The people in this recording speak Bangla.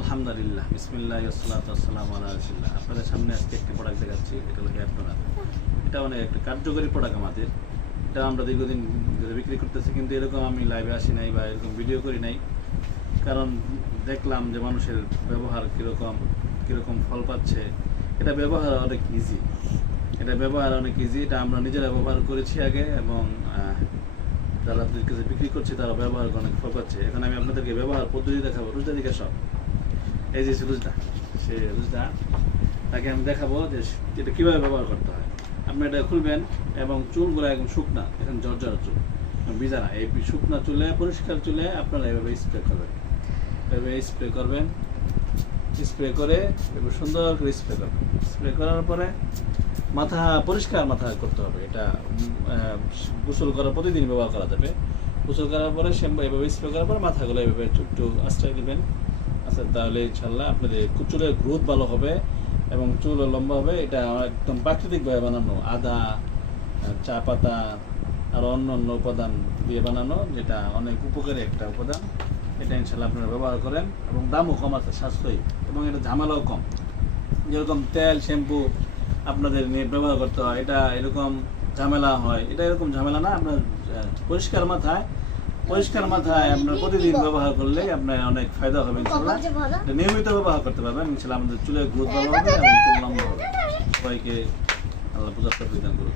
আলহামদুলিল্লাহ বিসমিল্লাহি ওয়াসসালাতু ওয়াসসালামু আলা রাসূলিল্লাহ। আপনাদের সামনে আজকে একটা প্রোডাক্ট দেখাচ্ছি। এটা হলো হেয়ার টোনার। এটা অনেক একটা কার্যকরী প্রোডাক্ট আমাদের। এটা আমরা দীর্ঘদিন ধরে বিক্রি করতেছি, কিন্তু এরকম আমি লাইভে আসি নাই বা এরকম ভিডিও করি নাই, কারণ দেখলাম যে মানুষের ব্যবহার কীরকম ফল পাচ্ছে। এটা ব্যবহার অনেক ইজি, এটা আমরা নিজেরা ব্যবহার করেছি আগে, এবং যারা কাছে বিক্রি করছে তারা ব্যবহার করে অনেক ফল পাচ্ছে। এখন আমি আপনাদেরকে ব্যবহার পদ্ধতি দেখাবো। রুজদা দিকে সব, এই যে রুজদা তাকে আমি দেখাবো যে এটা কীভাবে ব্যবহার করতে হয়। আপনি এটা খুলবেন এবং চুলগুলো একদম শুকনা, এখন জর্জর চুল, বিজানা, এই শুকনা চুলে, পরিষ্কার চুলে আপনারা এভাবে স্প্রে করবেন। স্প্রে করে এবার সুন্দর করে স্প্রে করার পরে মাথা পরিষ্কার মাথা করতে হবে। এটা গোসল করার প্রতিদিন ব্যবহার করা যাবে। গোসল করার পরে শ্যাম্পু এভাবে স্প্রে করার পরে মাথাগুলো এভাবে একটু আশ্রয় দেবেন। আচ্ছা, তাহলে ইনশাল্লাহ আপনাদের চুলের গ্রোথ ভালো হবে এবং চুল লম্বা হবে। এটা একদম প্রাকৃতিকভাবে বানানো, আদা, চা পাতা আর অন্য উপাদান দিয়ে বানানো, যেটা অনেক উপকারী একটা উপাদান। এটা ইনশাল্লাহ আপনারা ব্যবহার করেন, এবং দামও কম আছে, সাশ্রয়ী, এবং এটা ঝামেলাও কম। যেরকম তেল শ্যাম্পু আপনাদের নিয়ে ব্যবহার করতে হয়, এটা এরকম ঝামেলা হয়। এটা এরকম ঝামেলা না। আপনার পরিষ্কার মাথায় আপনার প্রতিদিন ব্যবহার করলে আপনার অনেক ফায়দা হবে ইনশাল্লাহ। নিয়মিত ব্যবহার করতে পারবেন ইনশাল্লাহ। আমাদের চুলের গ্রোথ ভালো হবে এবং চুল লম্বা হবে। সবাইকে আল্লাহ পূজার তৌফিক দান করুন।